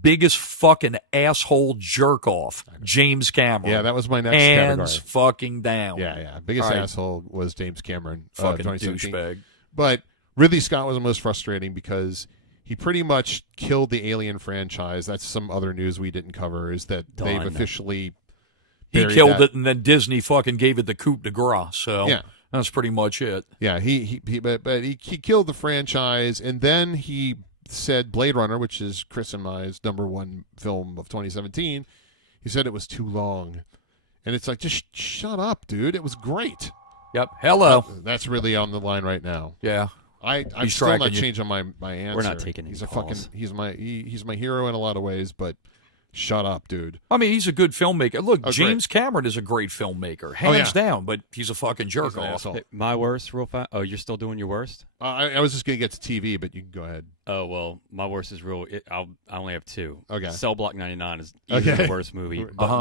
Biggest fucking asshole jerk off, James Cameron. Yeah, that was my next Hands category. fucking down. Yeah. Biggest All right. asshole was James Cameron. Fucking 2017. douchebag. But Ridley Scott was the most frustrating because he pretty much killed the Alien franchise. That's some other news we didn't cover, is that they've Done. officially He buried killed that. it, and then Disney fucking gave it the coup de grace. So Yeah. that's pretty much it. Yeah, but he killed the franchise, and then he said Blade Runner, which is Chris and I's #1 film of 2017, he said it was too long. And it's like, just shut up, dude. It was great. Yep. Hello. That's really on the line right now. Yeah. I'm He's still not tracking you. changing my answer. We're not taking any He's a calls. fucking he's my hero in a lot of ways, but shut up, dude. I mean, he's a good filmmaker. Look, Oh, James Cameron is a great filmmaker, hands yeah. down. But he's a fucking jerk He's an off. asshole. Hey, my worst, real fast. Oh, you're still doing your worst? I was just gonna get to TV, but you can go ahead. Oh well, my worst is real. I only have two. Okay. Cell Block 99 is easily Okay. the worst movie. But Uh-huh.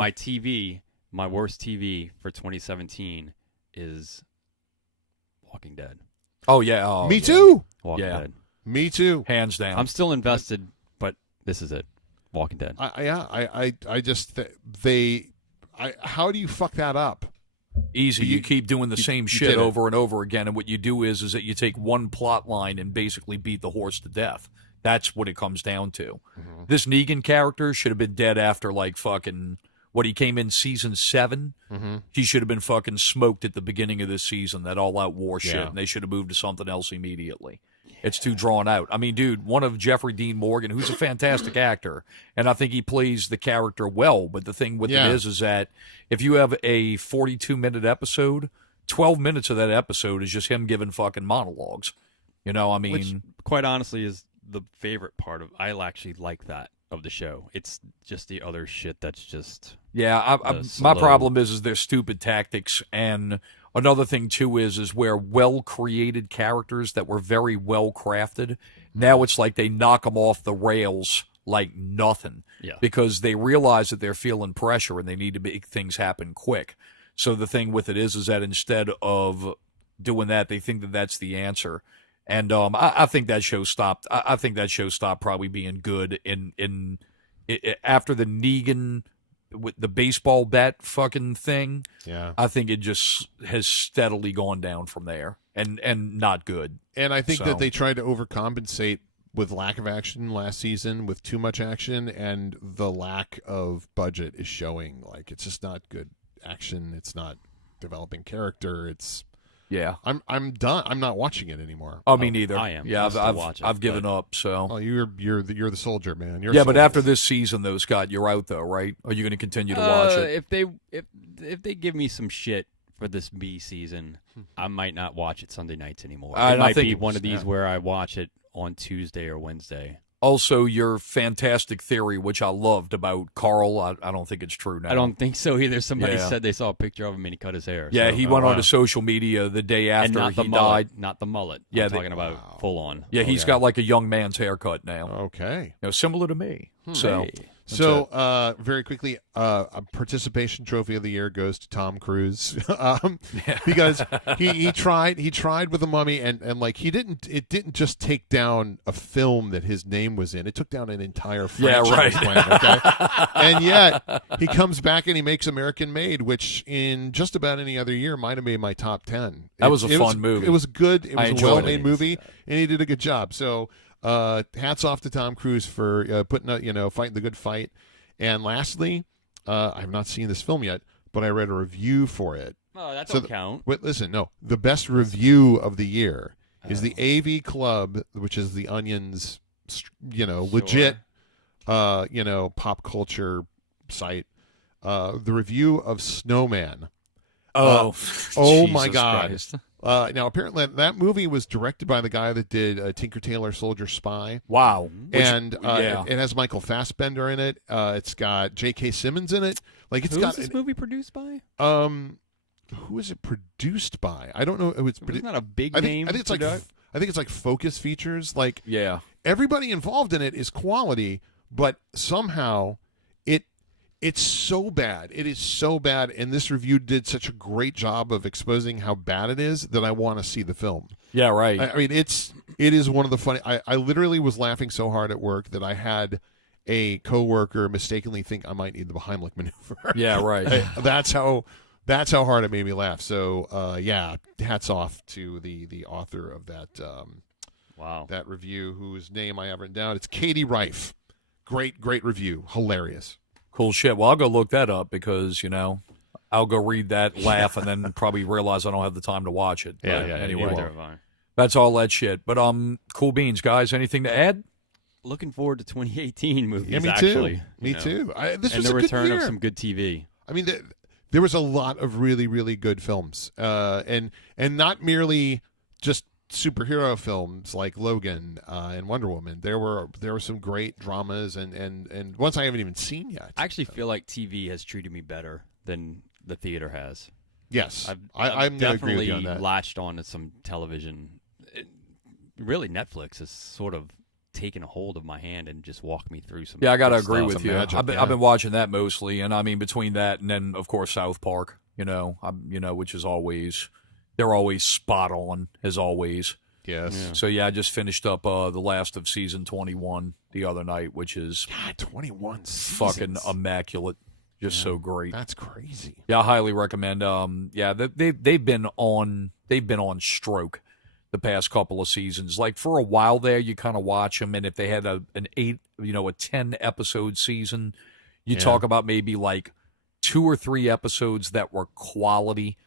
my worst TV for 2017 is Walking Dead. Oh yeah. Oh, Me yeah. too. Walking Yeah. Dead. Me too. Hands down. I'm still invested, but this is it. Walking Dead. I just how do you fuck that up? Easy. You keep doing the same shit did it. over and over again, and what you do is that you take one plot line and basically beat the horse to death. That's what it comes down to. Mm-hmm. This Negan character should have been dead after like fucking what he came in season 7. Mm-hmm. He should have been fucking smoked at the beginning of this season. That all-out war shit, Yeah. and they should have moved to something else immediately. It's too drawn out. I mean, dude, one of Jeffrey Dean Morgan, who's a fantastic actor, and I think he plays the character well. But the thing with Yeah. it is that if you have a 42-minute episode, 12 minutes of that episode is just him giving fucking monologues. You know, I mean, Which, quite honestly, is the favorite part of. I actually like that of the show. It's just the other shit that's just. yeah. My slow- problem is their stupid tactics, and another thing too is where well-created characters that were very well crafted. Now it's like they knock them off the rails like nothing. Yeah. Because they realize that they're feeling pressure and they need to make things happen quick. So the thing with it is that instead of doing that, they think that that's the answer. And I think that show stopped. I think that show stopped probably being good after the Negan with the baseball bat fucking thing. Yeah. I think it just has steadily gone down from there. and not good. And I think So- that they tried to overcompensate with lack of action last season with too much action, and the lack of budget is showing. Like, it's just not good action. It's not developing character. It's Yeah. I'm done. I'm not watching it anymore. Oh, me neither. I am. Yeah, I'll I've still I've, watch it, I've given but- up. So Oh, you're the soldier, man. You're a yeah, but soldier. after this season, though, Scott, you're out though, right? Are you going to continue to watch it? If they give me some shit for this B season, I might not watch it Sunday nights anymore. I It might think- be one of these yeah. where I watch it on Tuesday or Wednesday. Also, your fantastic theory, which I loved about Carl, I don't think it's true now. I don't think so either. Somebody Yeah. said they saw a picture of him and he cut his hair. Yeah, so- he went wow. onto social media the day and after not the he mullet, died. not the mullet. Yeah, I'm they- talking about full on. Yeah, he's Okay. got like a young man's haircut now. Okay. Similar to me. So Hey. that's So, very quickly, a participation trophy of the year goes to Tom Cruise, because he tried with the Mummy, and like it didn't just take down a film that his name was in; it took down an entire Yeah, franchise right. plan, okay? And yet he comes back and he makes American Made, which in just about any other year might have made my top 10. That was a fun movie. It was good. It I was a enjoyed well-made it. movie, and he did a good job. So, hats off to Tom Cruise for putting out, fighting the good fight. And lastly, I have not seen this film yet, but I read a review for it. Oh, that So don't count. Wait, listen, no, the best review of the year is the AV Club, which is the Onion's, legit, pop culture site. The review of Snowman. oh, Oh my Jesus God. Christ. Now, apparently, that movie was directed by the guy that did Tinker Tailor Soldier Spy. Wow. And yeah. it has Michael Fassbender in it. It's got J.K. Simmons in it. Like, it's Who got is this movie produced by? who is it produced by? I don't know. It's It's not a big I name. think it's like I think it's like Focus Features. Like, Yeah. everybody involved in it is quality, but somehow it's so bad. It is so bad, and this review did such a great job of exposing how bad it is that I want to see the film. Yeah, right. I mean, it is one of the funny. I literally was laughing so hard at work that I had a coworker mistakenly think I might need the Heimlich maneuver. yeah, right. That's how hard it made me laugh. So yeah, hats off to the author of that Wow. that review, whose name I have written down. It's Katie Reif. Great review. Hilarious. Cool shit. Well, I'll go look that up because, I'll go read that, laugh, and then probably realize I don't have the time to watch it. Yeah, But yeah, anyway, you Neither have I. that's all that shit. But cool beans, guys. Anything to add? Looking forward to 2018 movies. Yeah, me actually, too. Me too. This And was the a good return year. of some good TV. I mean, there was a lot of really, really good films, and not merely just superhero films like Logan and Wonder Woman. There were some great dramas and ones I haven't even seen yet. I actually feel like TV has treated me better than the theater has. Yes, I've I'm going to agree with definitely you on that. latched on to some television. Really, Netflix has sort of taken a hold of my hand and just walked me through some. Yeah, I got to good agree stuff. with Some you. magic, I've been, yeah. I've been watching that mostly, and I mean between that and then of course South Park. Which is always they're always spot on as always. Yes. Yeah. So yeah, I just finished up the last of season 21 the other night, which is God, 21 fucking seasons. immaculate, just so great. That's crazy. Yeah, I highly recommend. They've been on stroke the past couple of seasons. Like for a while there, you kind of watch them, and if they had a 10 episode season, you Yeah. talk about maybe like 2 or 3 episodes that were quality,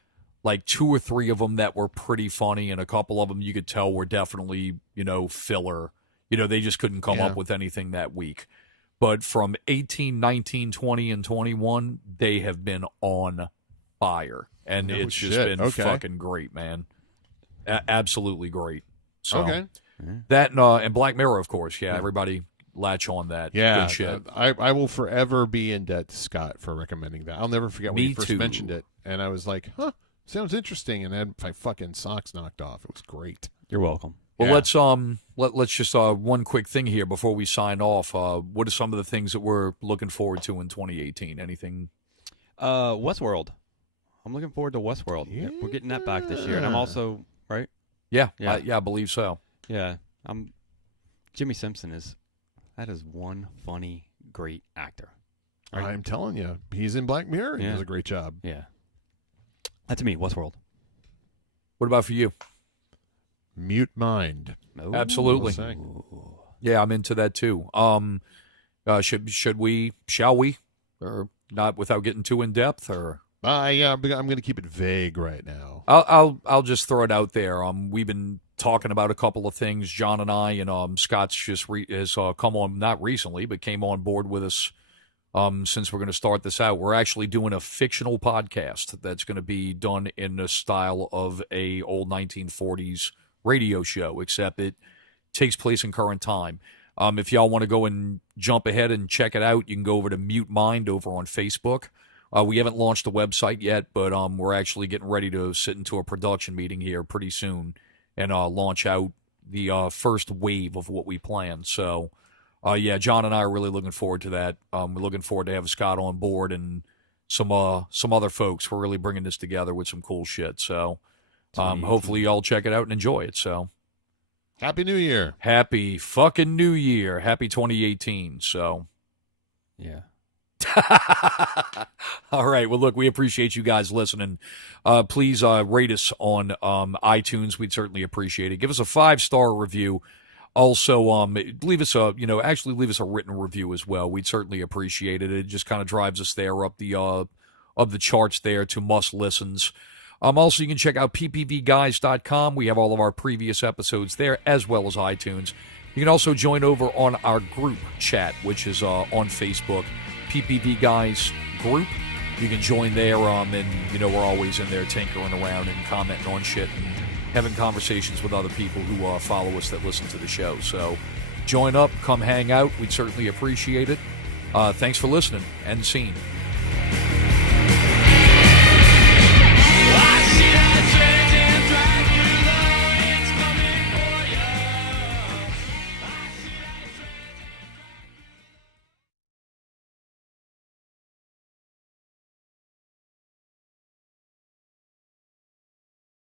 like 2 or 3 of them that were pretty funny, and a couple of them you could tell were definitely filler. They just couldn't come Yeah. up with anything that week. But from 18, 19, 20, and 21, they have been on fire. And No it's just shit. been Okay. fucking great, man. Absolutely great. So Okay. that and Black Mirror, of course. Yeah, everybody latch on that. Yeah. Good shit. I will forever be in debt to Scott for recommending that. I'll never forget when Me he first too. mentioned it, and I was like, "Huh, sounds interesting," and had my fucking socks knocked off. It was great. You're welcome. Well, Yeah. let's just one quick thing here before we sign off. What are some of the things that we're looking forward to in 2018? Anything? Westworld. I'm looking forward to Westworld. We're getting that back this year, and I'm Yeah. also right. Yeah, Yeah. I believe so. Yeah, Jimmy Simpson is one funny, great actor. Right. I'm telling you, he's in Black Mirror. He Yeah. does a great job. Yeah, that's me. Westworld. What about for you? Mute Mind. Oh. Absolutely. Say. Yeah, I'm into that too. Shall we, or not without getting too in depth, or Yeah, I'm going to keep it vague right now. I'll just throw it out there. We've been talking about a couple of things. John and I, and Scott's just has come on, not recently, but came on board with us. Since we're going to start this out, we're actually doing a fictional podcast that's going to be done in the style of a old 1940s radio show, except it takes place in current time. If y'all want to go and jump ahead and check it out, you can go over to Mute Mind over on Facebook. We haven't launched the website yet, but we're actually getting ready to sit into a production meeting here pretty soon and launch out the first wave of what we plan. So, yeah, John and I are really looking forward to that. We're looking forward to having Scott on board and some other folks. We're really bringing this together with some cool shit. So, hopefully y'all check it out and enjoy it. So, Happy New Year. happy fucking New Year. Happy 2018. So, Yeah. all right. Well, look, we appreciate you guys listening. Please rate us on iTunes. We'd certainly appreciate it. Give us a 5-star review. Also, leave us a written review as well. We'd certainly appreciate it. It just kind of drives us there up the charts there to must listens. Also, you can check out PPVGuys.com. We have all of our previous episodes there, as well as iTunes. You can also join over on our group chat, which is on Facebook, PPV Guys Group. You can join there, and we're always in there tinkering around and commenting on shit and having conversations with other people who follow us that listen to the show. So join up, come hang out. We'd certainly appreciate it. Thanks for listening. End scene.